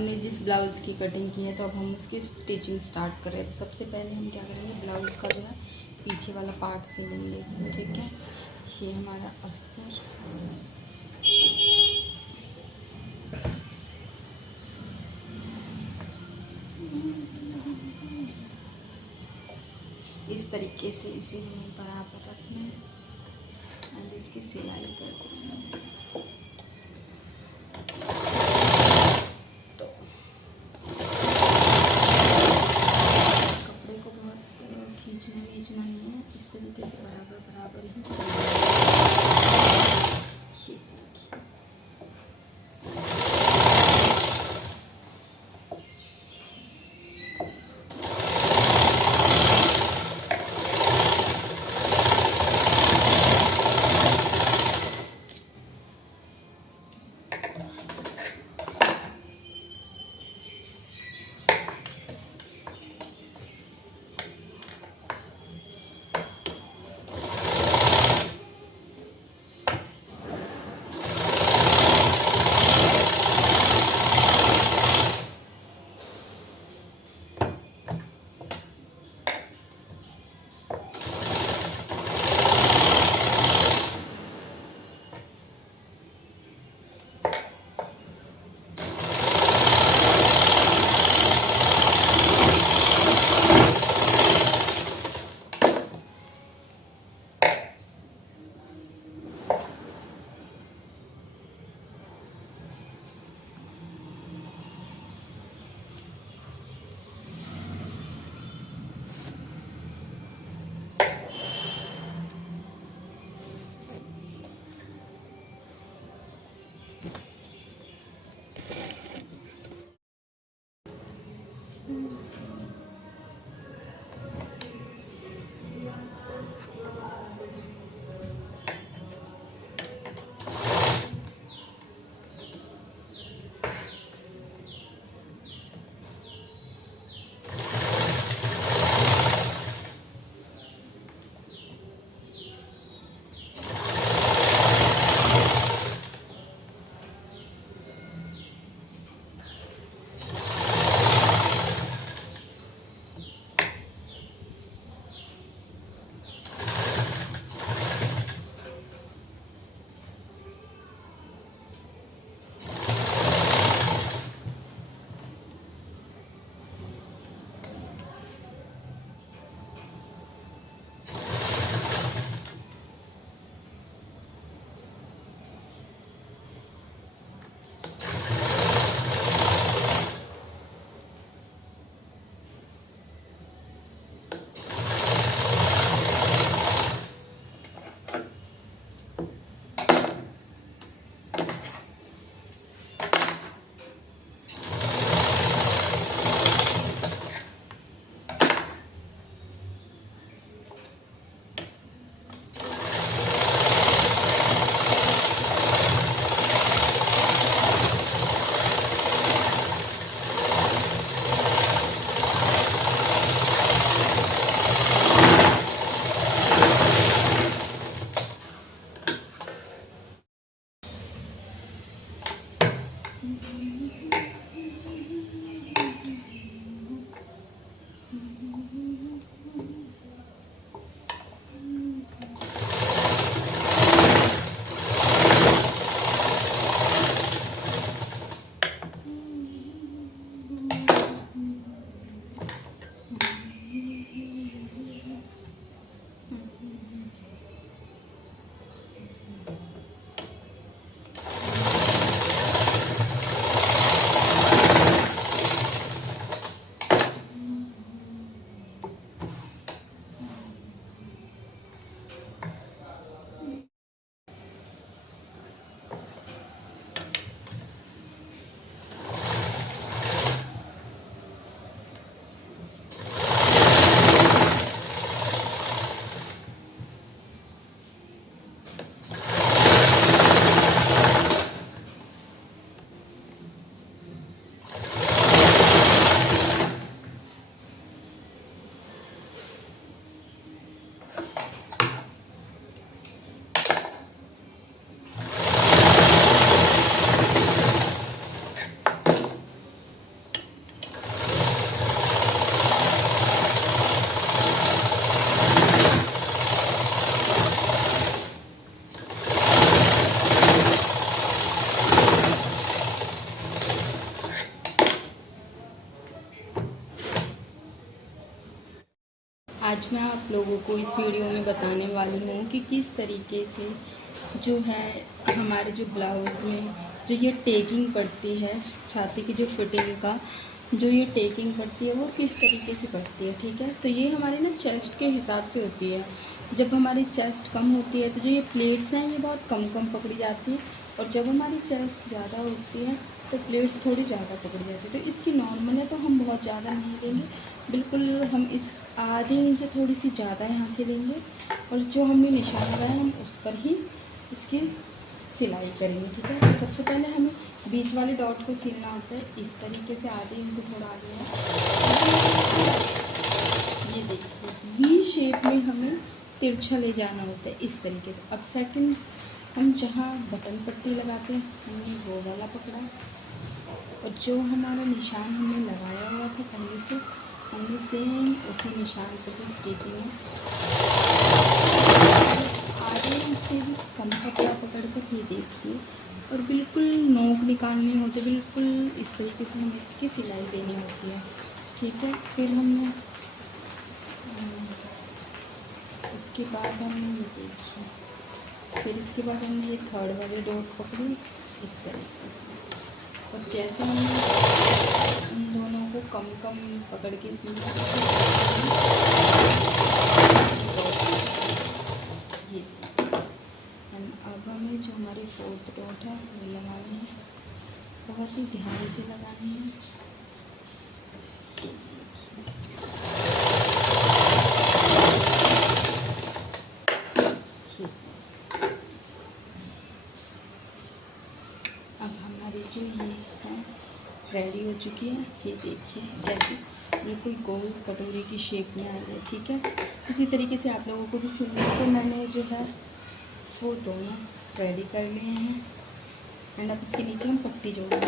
हमने जिस ब्लाउज़ की कटिंग की है तो अब हम उसकी स्टिचिंग स्टार्ट कर रहे हैं। तो सबसे पहले हम क्या करेंगे, ब्लाउज़ का जो है पीछे वाला पार्ट सिलेंगे। ठीक है, ये हमारा अस्तर, इस तरीके से इसे हमें बराबर रखना है और इसकी सिलाई कर देना है। तो कपड़े को बहुत खींचना नहीं है, इस तरीके से बराबर बराबर ही आज मैं आप लोगों को इस वीडियो में बताने वाली हूँ कि किस तरीके से जो है हमारे जो ब्लाउज़ में जो ये टेकिंग पड़ती है, छाती की जो फिटिंग का जो ये टेकिंग पड़ती है वो किस तरीके से पड़ती है। ठीक है, तो ये हमारे ना चेस्ट के हिसाब से होती है। जब हमारी चेस्ट कम होती है तो जो ये प्लेट्स हैं ये बहुत कम कम पकड़ी जाती है, और जब हमारी चेस्ट ज़्यादा होती है तो प्लेट्स थोड़ी ज़्यादा पकड़ी जाती है। तो इसकी नॉर्मल है तो हम बहुत ज़्यादा नहीं लेंगे, बिल्कुल हम इस आधे इंच से थोड़ी सी ज़्यादा यहाँ से लेंगे, और जो हमने निशान लगाया हम उस पर ही उसकी सिलाई करेंगे। ठीक है, तो सबसे पहले हमें बीच वाले डॉट को सिलना होता है इस तरीके से, आधे इंच से थोड़ा आगे है। ये देखिए वी शेप में हमें तिरछा ले जाना होता है इस तरीके से। अब सेकंड हम जहाँ बटन पट्टी लगाते हैं हमने वो वाला पकड़ा, और जो हमारा निशान हमने लगाया हुआ था पहले से हमने सेम उसी निशान पर जो स्टिचिंग है आगे से भी कम कपड़ा पकड़ कर ये देखिए, और बिल्कुल नोक निकालनी होती है, बिल्कुल इस तरीके से हमें इसकी सिलाई देनी होती है। ठीक है, फिर हमने उसके बाद हमने ये देखिए, फिर इसके बाद हमने ये थर्ड वाले डॉट पकड़ी इस तरीके से, और जैसे हमने उन दोनों को कम कम पकड़ के सिला ये। अब हमें जो हमारी फोर्थ डॉट है वो लगानी है, बहुत ही ध्यान से लगानी है। अब हमारी जो ये है रेडी हो चुकी है, ये देखिए कैसे बिल्कुल गोल कटोरी की शेप में आई है। ठीक है, इसी तरीके से आप लोगों को भी सिलना है। तो मैंने जो है वो दोनों रेडी कर लिए हैं, एंड अब इसके नीचे हम पट्टी जोड़ेंगे।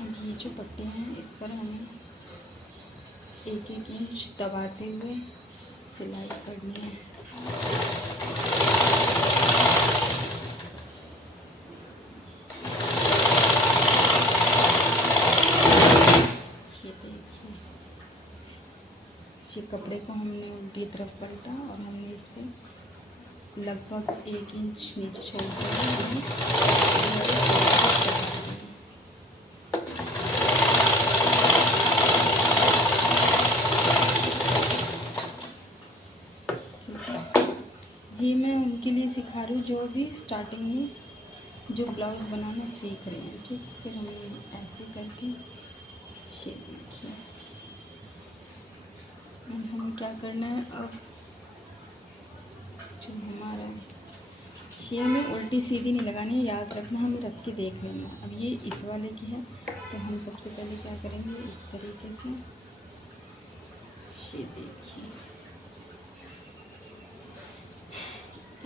अब ये जो पट्टी हैं इस पर हमें एक एक इंच दबाते हुए सिलाई करनी है। ये कपड़े को हमने उल्टी तरफ पलटा और हमने इस पर लगभग 1 इंच नीचे छोड़ दिया। ठीक है, ये मैं उनके लिए सिखा रही हूँ जो भी स्टार्टिंग में जो ब्लाउज़ बनाना सीख रहे हैं। ठीक, फिर हमने ऐसे करके ये देखिए हमें क्या करना है। अब जो हमारा ये में उल्टी सीधी नहीं लगानी है, याद रखना, हमें रख के देख लेना। अब ये इस वाले की है तो हम सबसे पहले क्या करेंगे इस तरीके से ये देखिए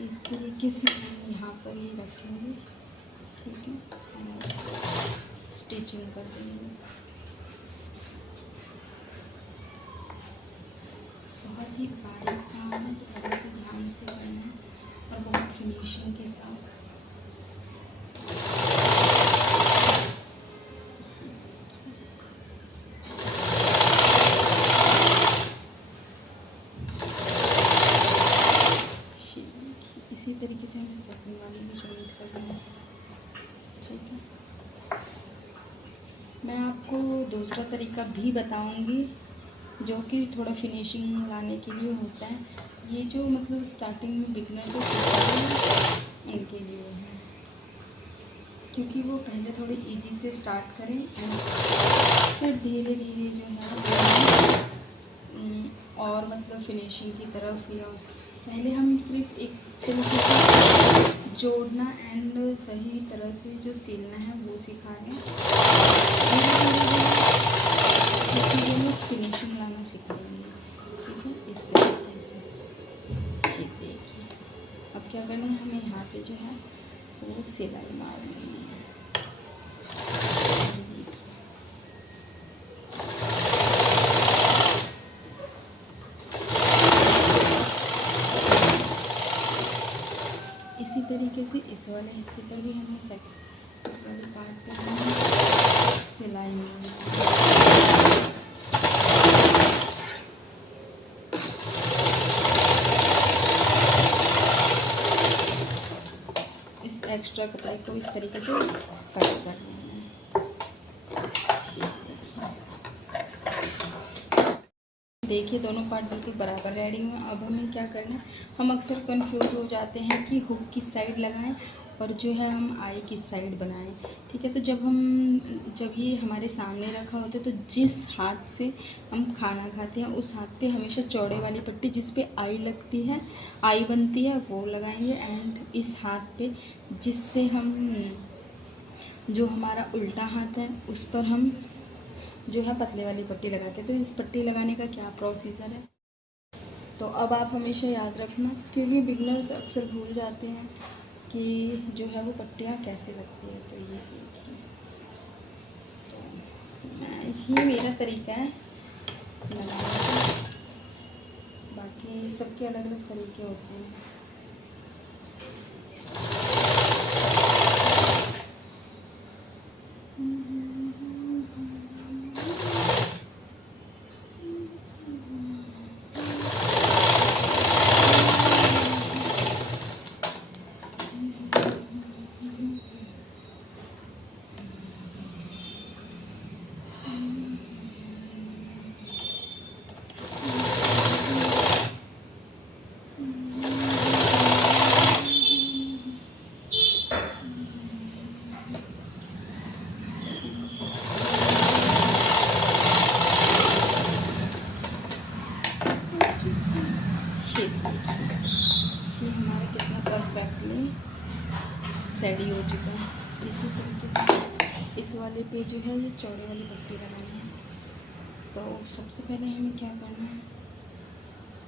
इस तरीके से हम यहाँ पर ये रखेंगे। ठीक है, और स्टिचिंग कर देंगे। बहुत ही बारीक काम है, तो बहुत ही ध्यान से करना है और बहुत फिनिशिंग के साथ। इसी तरीके से हमें सेकंड वाली भी जॉइंट करना है। ठीक है, मैं आपको दूसरा तरीका भी बताऊंगी जो कि थोड़ा फिनिशिंग लाने के लिए होता है। ये जो मतलब स्टार्टिंग में बिगनर जो उनके लिए है, क्योंकि वो पहले थोड़े इजी से स्टार्ट करें एंड फिर धीरे धीरे जो है और मतलब फिनिशिंग की तरफ, या पहले हम सिर्फ एक तरीके से जोड़ना एंड सही तरह से जो सिलना है वो सिखा रहे हैं। धीरे धीरे फिनिशिंग लाना सिखाएंगे। ठीक है, इस तरीके से ये देखिए। अब क्या करना है, हमें यहाँ पे जो है वो सिलाई मारनी है। इसी तरीके से इस वाले हिस्से पर भी हमें इस वाले पार्ट पर हमें सिलाई मारनी है। इस एक्स्ट्रा कपड़े को इस तरीके से कट करना है। देखिए दोनों पार्ट बिल्कुल बराबर रेडी हुए। अब हमें क्या करना है, हम अक्सर कंफ्यूज हो जाते हैं कि हुक किस साइड लगाएं और जो है हम आई किस साइड बनाएं। ठीक है, तो जब ये हमारे सामने रखा होता है तो जिस हाथ से हम खाना खाते हैं उस हाथ पे हमेशा चौड़े वाली पट्टी जिस पे आई लगती है, आई बनती है, वो लगाएंगे। एंड इस हाथ पे जिससे हम जो हमारा उल्टा हाथ है उस पर हम जो है पतले वाली पट्टी लगाते हैं। तो इस पट्टी लगाने का क्या प्रोसीजर है, तो अब आप हमेशा याद रखना, क्योंकि बिगनर्स अक्सर भूल जाते हैं कि जो है वो पट्टियाँ कैसे लगती है। तो ये देखिए, तो ये मेरा तरीका है लगाने का, बाकी सबके अलग अलग तरीके होते हैं। ये हमारा कितना परफेक्टली रेडी हो चुका है। इसी तरीके से इस वाले पे जो है ये चौड़े वाली पट्टी लगानी है। तो सबसे पहले हमें क्या करना है,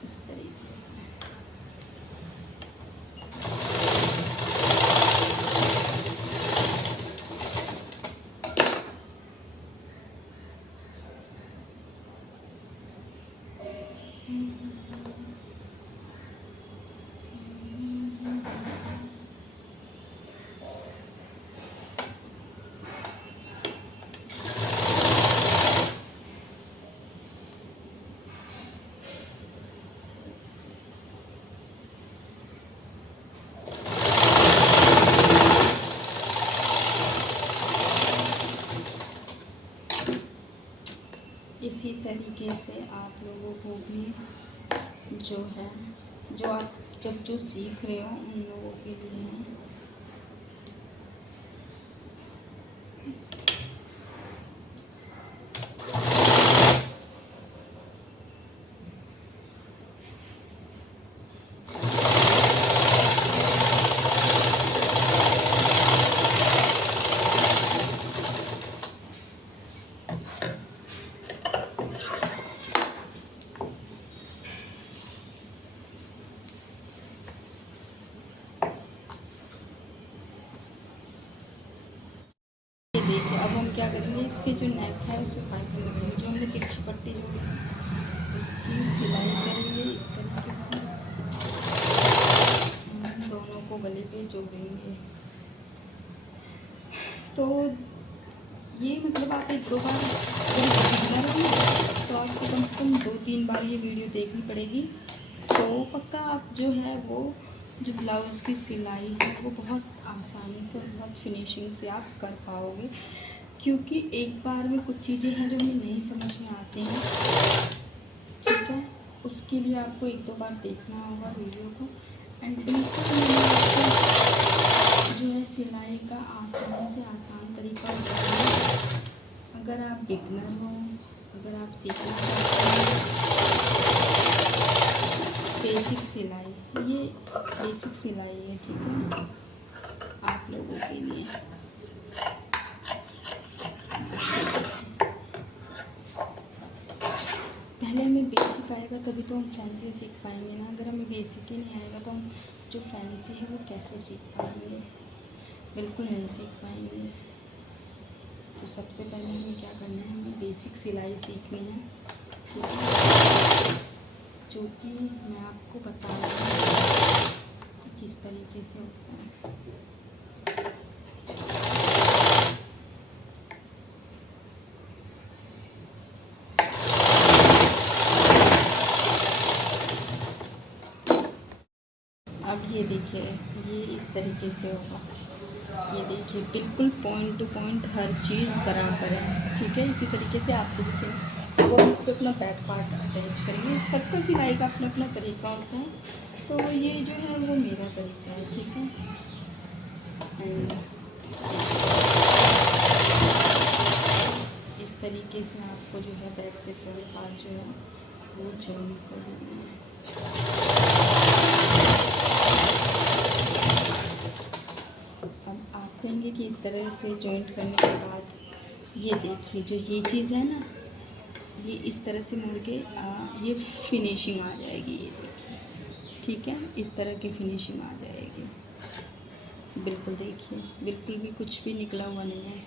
इस तरीके से इसी तरीके से आप लोगों को भी जो है, जो आप जो सीख रहे हो उन लोगों के लिए है। देखिए अब हम क्या करेंगे, इसके जो नेक है उसमें पाइपिंग लगाएंगे, जो हमने तिरछी पट्टी जोड़ी उसकी सिलाई करेंगे इस तरीके से, दोनों को गले पे जोड़ेंगे। तो ये मतलब आप एक दो बार बिगिनर हो ना तो आपको कम से कम 2-3 बार ये वीडियो देखनी पड़ेगी, तो पक्का आप जो है वो जो ब्लाउज़ की सिलाई है वो बहुत आसानी से, बहुत फिनिशिंग से आप कर पाओगे। क्योंकि एक बार में कुछ चीज़ें हैं जो हमें नहीं समझ में आती हैं, ठीक है, उसके लिए आपको 1-2 बार देखना होगा वीडियो को। एंड बिल्कुल जो है सिलाई का आसान से आसान तरीका बताऊंगी। अगर आप बिगनर हो, अगर आप सीखना चाहते हैं बेसिक सिलाई, ये बेसिक सिलाई है, ठीक है, आप लोगों के लिए। पहले हमें बेसिक आएगा तभी तो हम फैंसी सीख पाएंगे ना। अगर हमें बेसिक ही नहीं आएगा तो हम जो फैंसी है वो कैसे सीख पाएंगे, बिल्कुल नहीं सीख पाएंगे। तो सबसे पहले हमें क्या करना है, हमें बेसिक सिलाई सीखनी है, ठीक है, जो कि मैं आपको बता रही हूँ किस तरीके से होता है। तरीके से होगा। ये देखिए बिल्कुल पॉइंट टू पॉइंट हर चीज़ बराबर है, ठीक है। इसी तरीके से आपको भी सेम। अब हम इस पर अपना बैक पार्ट अटैच करेंगे। सबका सिलाई का अपना अपना तरीका होता है, तो ये जो है वो मेरा तरीका है, ठीक है। एंड इस तरीके से आपको जो है बैक से फ्रंट पार्ट जो है वो जॉइन कर देना है। अब आप कहेंगे कि इस तरह से जॉइंट करने के बाद ये देखिए जो ये चीज़ है ना, ये इस तरह से मुड़ के ये फिनिशिंग आ जाएगी। ये देखिए, ठीक है, इस तरह की फिनिशिंग आ जाएगी। बिल्कुल देखिए, बिल्कुल भी कुछ भी निकला हुआ नहीं है।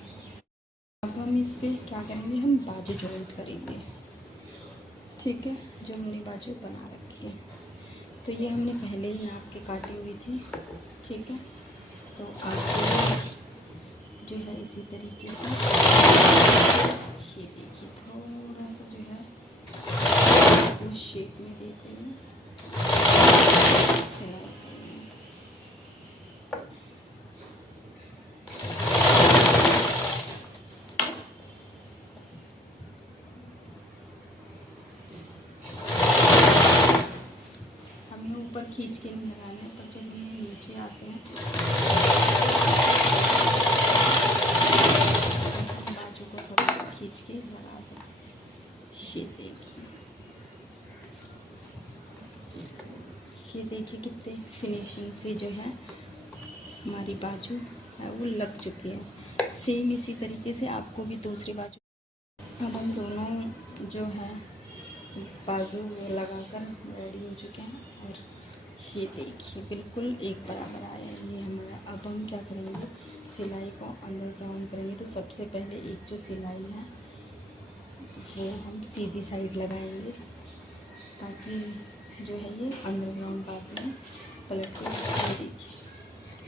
अब हम इस पे क्या करेंगे, हम बाजू जॉइंट करेंगे, ठीक है। जो हमने बाजू बना रखी है, तो ये हमने पहले ही नाप के काटी हुई थी, ठीक है। तो आपको जो है इसी तरीके से ये देखिए थोड़ा सा जो है उस शेप में देते हैं। हमें ऊपर खींच के नहीं लगाना है, पर चलिए नीचे आते हैं। बाजू को थोड़ा खींच के लगा सकते। ये देखिए कितने फिनिशिंग से जो है हमारी बाजू है वो लग चुकी है। सेम इसी तरीके से आपको भी दूसरी बाजू। अब हम दोनों जो है बाजू लगाकर रेडी हो चुके हैं, और ये देखिए बिल्कुल एक बराबर आया है ये हमारा। अब हम क्या करेंगे, सिलाई को अंदर राउंड करेंगे। तो सबसे पहले एक जो सिलाई है वो हम सीधी साइड लगाएंगे, ताकि जो है ये अंदर राउंड बाद में पलट के देखिए।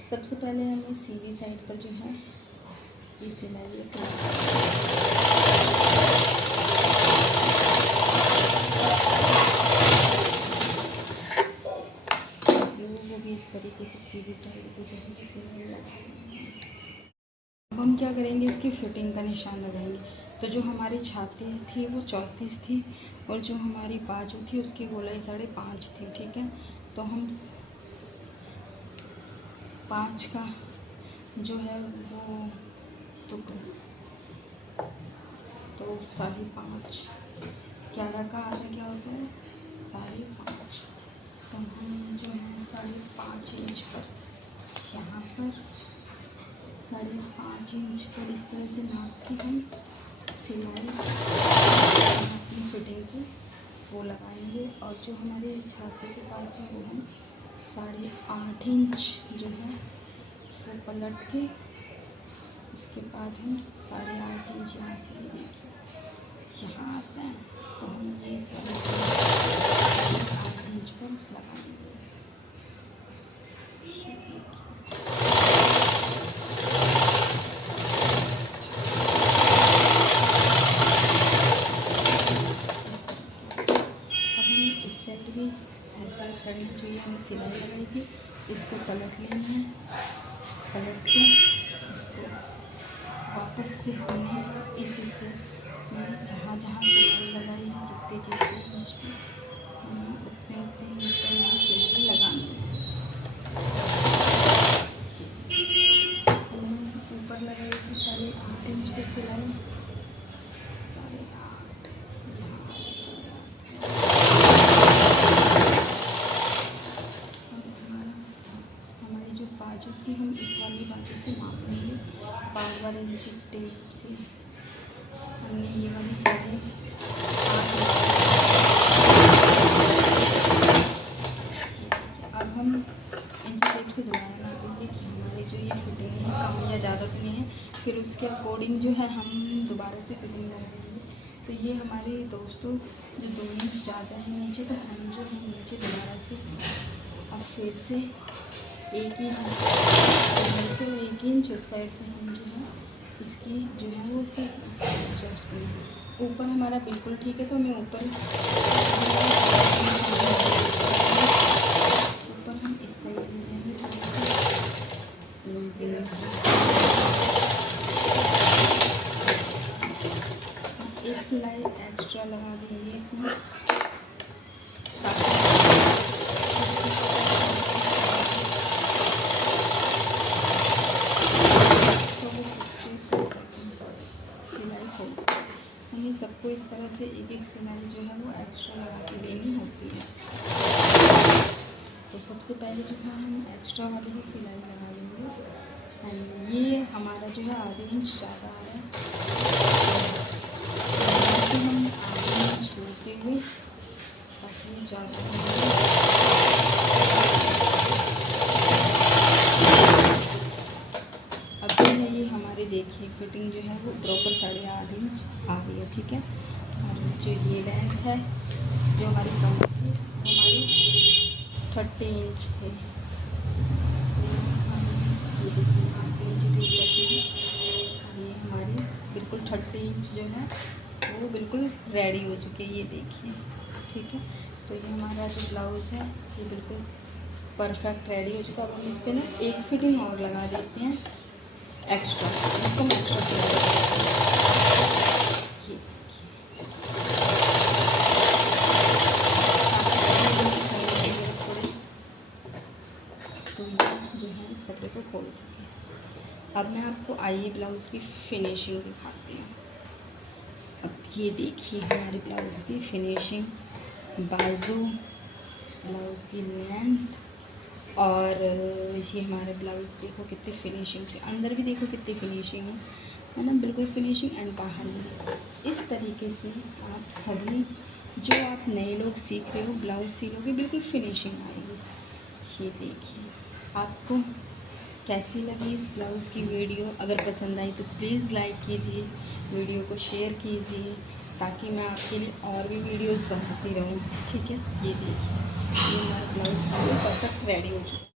सबसे पहले हमें सीधी साइड पर जो है ये सिलाई वो भी इस तरीके से सीधी साइड पे जो है सिलाई लगाएंगे। अब हम क्या करेंगे, इसकी फिटिंग का निशान लगाएंगे। तो जो हमारी छाती थी वो 34 थी, और जो हमारी बाजू थी उसकी गोलाई 5.5 थी, ठीक है। तो हम 5 का जो है वो तो 5.5 11 का आधा क्या होता है 5.5। तो हम जो है 5.5 इंच पर, यहाँ पर 5.5 इंच पर इस तरह से नाप के हम सिलाई अपनी फिटिंग को वो लगाएंगे। और जो हमारे छाती के पास है वो हम 8.5 इंच जो है वो पलट के, इसके बाद हम 8.5 इंच यहाँ से देखिए यहाँ आता है। तो हम ये 8.5 इंच पर लगाएंगे। ऐसा करेंगे, जो ये हमने सिलाई लगाई थी इसको पलट लेना है। पलट के इसको वापस से हमने इस हिस्से में जहाँ जहाँ सिलाई लगाई है, जितने इंच पे उतने इंच पर यहाँ सिलाई लगानी है। ऊपर लगाई थी 8.5 इंच की सिलाई, 8.5 बाजू की हम इस वाली बाजू से नाप लेंगे 12 इंच टेप से। हमने ये वाली 8.5 अब हम इंच टेप से दोबारा नापेंगे कि हमारी जो ये फिटिंग है कम या ज़्यादा तो नहीं है। फिर उसके अकॉर्डिंग जो है हम दोबारा से फिटिंग लगाएंगे। तो ये हमारे दोस्तों जो 2 इंच ज़्यादा है नीचे, तो हम जो है नीचे दोबारा से अब फिर से 1 इंच से 1 इंच उस साइड से हम जो है इसकी जो है वो से एडजस्ट करेंगे। ऊपर हमारा बिल्कुल ठीक है, तो हमें ऊपर हम इस साइड में जाएंगे, सिलाई एक्स्ट्रा लगा देंगे इसमें, सिलाई हो। हमें सबको इस तरह से एक एक सिलाई जो है वो एक्स्ट्रा लगा के देनी होती है। तो सबसे पहले जो है हम एक्स्ट्रा वाली ही सिलाई लगा लेंगे। एंड ये हमारा जो है आधे इंच ज़्यादा आ रहा है, तो हम आधे इंच लेते हुए ताकि ज़्यादा हमारे देखिए फिटिंग जो है वो प्रॉपर 8.5 इंच आ गई है। ठीक है, और जो ये लेंथ है जो हमारी कमर थी हमारी 30 इंच थे। ये देखिए यहाँ से मुझे ठीक लगी है, ये हमारी बिल्कुल 30 इंच जो है वो बिल्कुल रेडी हो चुकी है, ये देखिए। ठीक है, तो ये हमारा जो ब्लाउज़ है ये बिल्कुल परफेक्ट रेडी हो चुका है। अब हम इस पर ना एक फिटिंग और लगा देते हैं एक्स्ट्रा, इसको मैं एक्स्ट्रा तो ये जो है इस कपड़े को खोल सके। अब मैं आपको आइए ब्लाउज़ की फिनिशिंग दिखाती हूँ। अब ये देखिए हमारे ब्लाउज़ की फिनिशिंग, बाजू, ब्लाउज़ की लेंथ, और ये हमारे ब्लाउज़ देखो कितनी फिनिशिंग से, अंदर भी देखो कितनी फिनिशिंग है ना, बिल्कुल फिनिशिंग। एंड बाहर भी इस तरीके से आप सभी जो आप नए लोग सीख रहे हो ब्लाउज़ सीलोगे बिल्कुल फिनिशिंग आएगी। ये देखिए आपको कैसी लगी इस ब्लाउज़ की वीडियो? अगर पसंद आई तो प्लीज़ लाइक कीजिए, वीडियो को शेयर कीजिए ताकि मैं आपके लिए और भी वीडियोस बनाती रहूँ। ठीक है, ये देखिए ये हमारा ब्लाउज़ परफेक्ट रेडी हो चुका है।